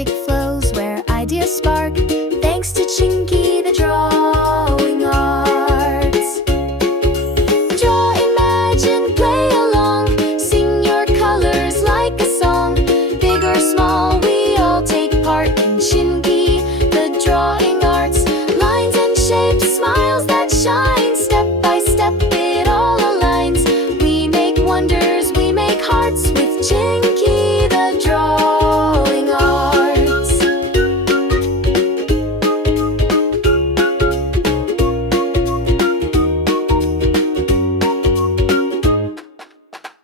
magic flows, where ideas spark, thanks to Chinky the Drawing Arts. Draw, imagine, play along, sing your colors like a song. Big or small, we all take part in Chinky the Drawing Arts. Lines and shapes, smiles that shine, step by step it all aligns. We make wonders, we make hearts with Chinky the Drawing Arts.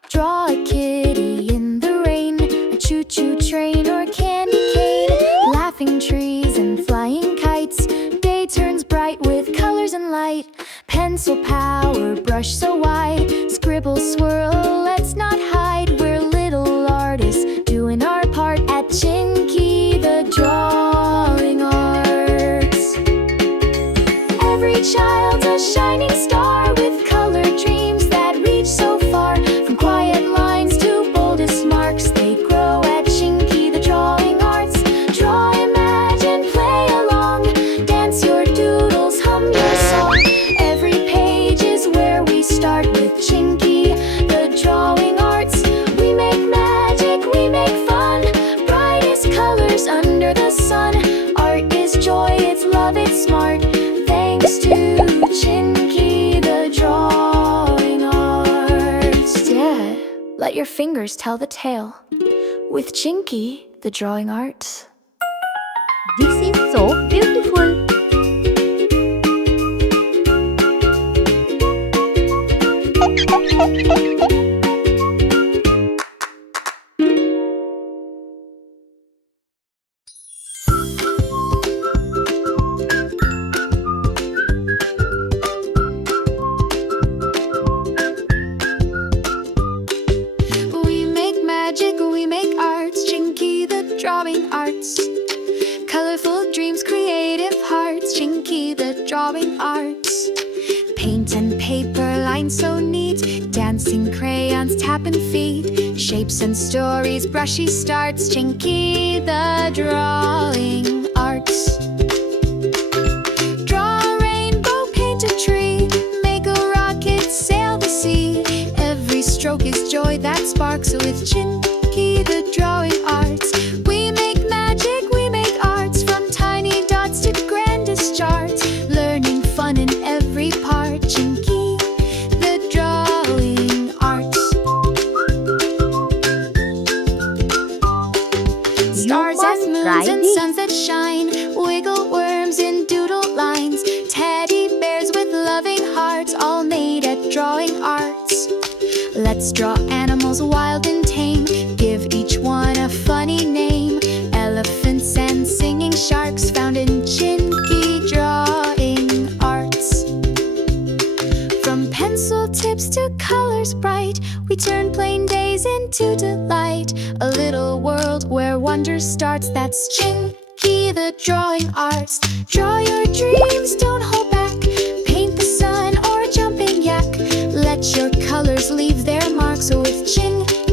Draw a kitty in the rain, a choo-choo train or a candy cane, laughing trees and flying kites. Day turns bright with colors and light. Pencil power, brush so wide, scribble, swirl, let's not hide. We're little artists doing our part at Chinky the Drawing Arts. Every child's a shining star with colored dreams that reach so far. From quiet lines to boldest marks, they grow at Chinky the Drawing Arts. Draw, imagine, play along, dance your doodles, hum your song. Every page is where we start with Chinky the Drawing Arts. We make magic, we make fun, brightest colors under the sun. Art is joy, it's love, it's smart, thanks to Chinky the Drawing Arts. Dad, let your fingers tell the tale with Chinky the Drawing Arts. This is so beautiful. We make magic, we make arts, Chinky the Drawing Arts. Colorful dreams, creative hearts, Chinky the Drawing Arts. Paint and paper, lines so neat, dancing crayons, tapping feet, shapes and stories, brushy starts, Chinky the Drawing Arts. Draw a rainbow, paint a tree, make a rocket, sail the sea. Every stroke is joy that sparks with Chinky the Drawing Arts. We make magic, we make arts, from tiny dots to grandest charts, learning fun in every part, Chinky the Drawing Arts. Stars must and moons try and this. suns that shine, wiggle worms in doodle lines, teddy bears with loving hearts, all made at Drawing Arts. Let's draw animals wild and tame, give each one a funny name. Elephants and singing sharks found in Chinky Drawing Arts. From pencil tips to colors bright, we turn plain days into delight. A little world where wonder starts, that's Chinky the Drawing Arts. Draw your dreams, don't hold back, paint the sun or a jumping yak. Let your colors leave their marks with Chinky